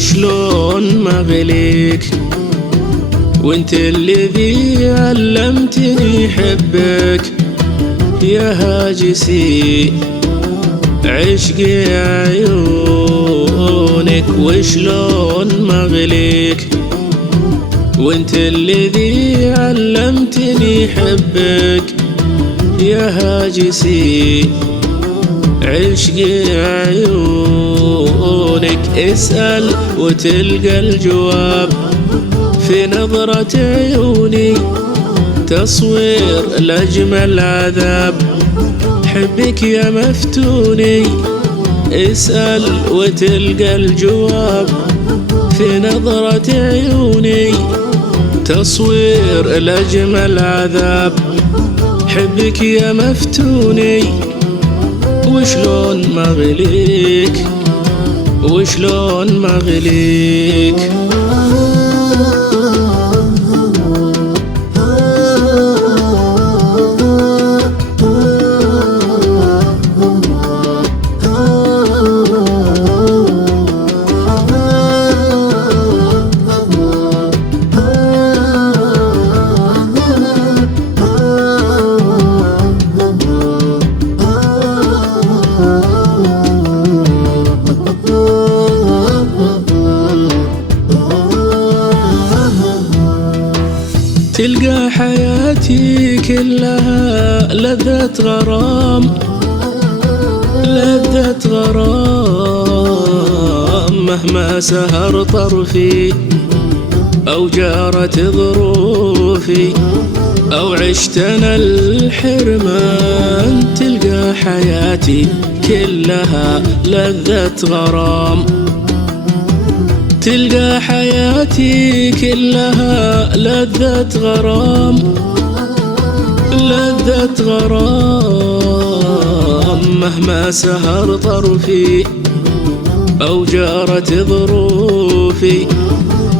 وشلون ما غليك، وانت الذي علمتني حبك يا هاجسي عشقي عيونك. وشلون ما غليك، وانت الذي علمتني حبك يا هاجسي عشقي عيونك. اسأل وتلقى الجواب في نظرة عيوني، تصوير الأجمل عذاب حبك يا مفتوني. اسأل وتلقى الجواب في نظرة عيوني، تصوير الأجمل عذاب حبك يا مفتوني. وشلون ما غليك، وشلون ما غليك. تلقى حياتي كلها لذة غرام، لذة غرام. مهما سهر طرفي أو جارت ظروفي أو عشت أنا الحرمان، تلقى حياتي كلها لذة غرام. تلقى حياتي كلها لذة غرام، لذة غرام. مهما سهر طرفي أو جارت ظروفي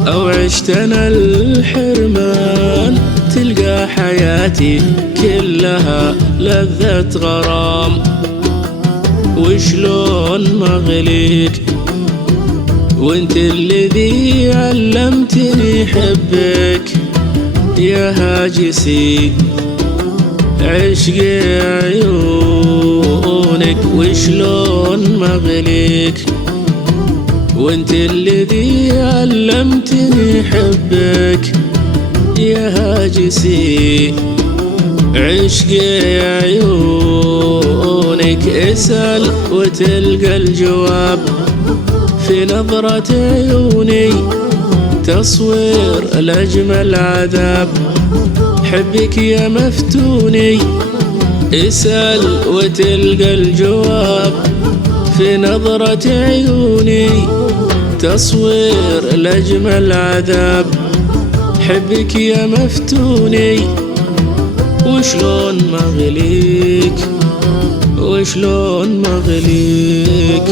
أو عشت أنا الحرمان، تلقى حياتي كلها لذة غرام. وشلون ما غليك، وانت الذي علمتني حبك يا هاجسي عشقي عيونك. وشلون ما غليك، وانت الذي علمتني حبك يا هاجسي عشقي عيونك. اسأل وتلقى الجواب في نظرة عيوني، تصوير الأجمل عذاب حبك يا مفتوني. اسأل وتلقى الجواب في نظرة عيوني، تصوير الأجمل عذاب حبك يا مفتوني. وشلون ما غليك، وشلون ما غليك.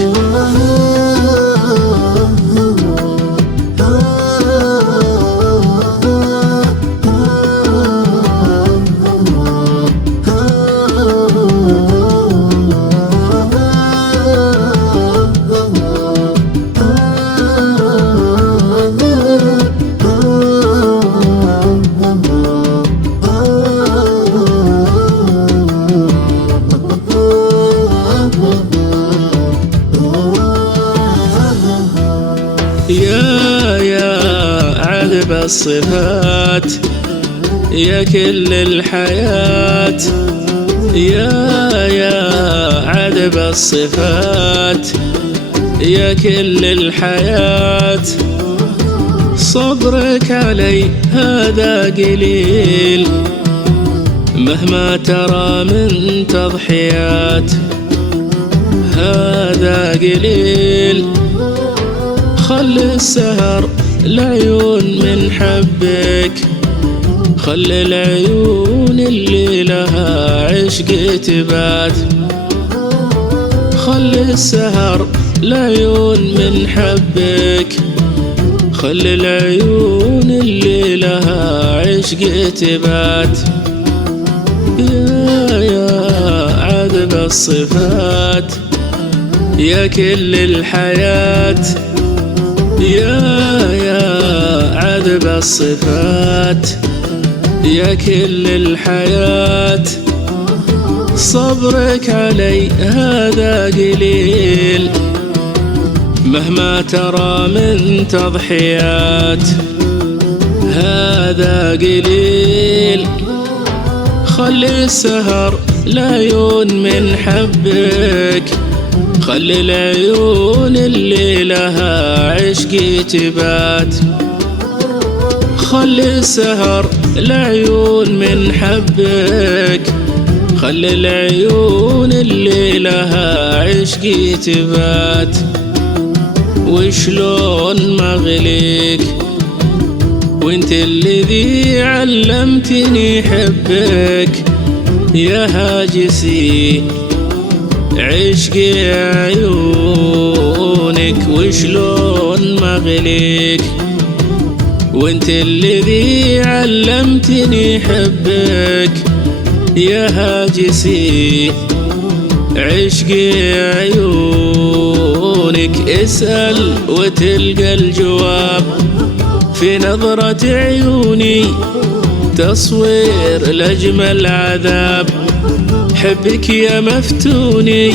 يا عذب الصفات يا كل الحياة، يا عذب الصفات يا كل الحياة. صبرك علي هذا قليل، مهما ترى من تضحيات هذا قليل. خلي السهر العيون من حبك، خلي العيون اللي لها عشق تبات. خلي السهر العيون من حبك، خلي العيون اللي لها عشق تبات. يا عذب الصفات يا كل الحياة، يا عذب الصفات يا كل الحياة، صبرك علي هذا قليل مهما ترى من تضحيات، هذا قليل. خلي السهر العيون من حبك، خلي العيون اللي لها عشق تبات، خلي السهر العيون من حبك، خلي العيون اللي لها عشق تبات. وشلون ما اغليك وانت الذي علمتني حبك، يا هاجسي عشق عيونك. وشلون ما اغليك وانت الذي علمتني حبك، يا هاجسي عشق عيونك. اسأل وتلقى الجواب في نظرة عيوني، تصوير لأجمل عذاب حبك يا مفتوني.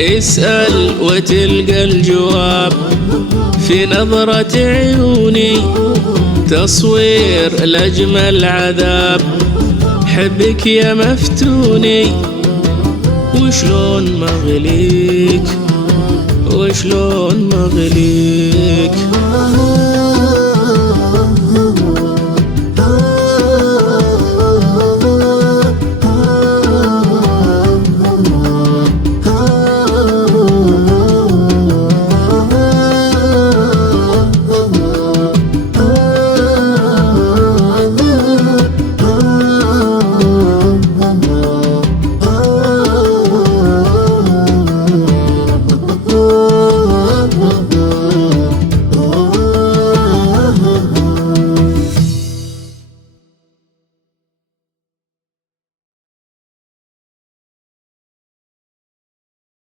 اسأل وتلقى الجواب في نظرة عيوني، تصوير لأجمل عذاب حبك يا مفتوني. وشلون ما اغليك وشلون ما اغليك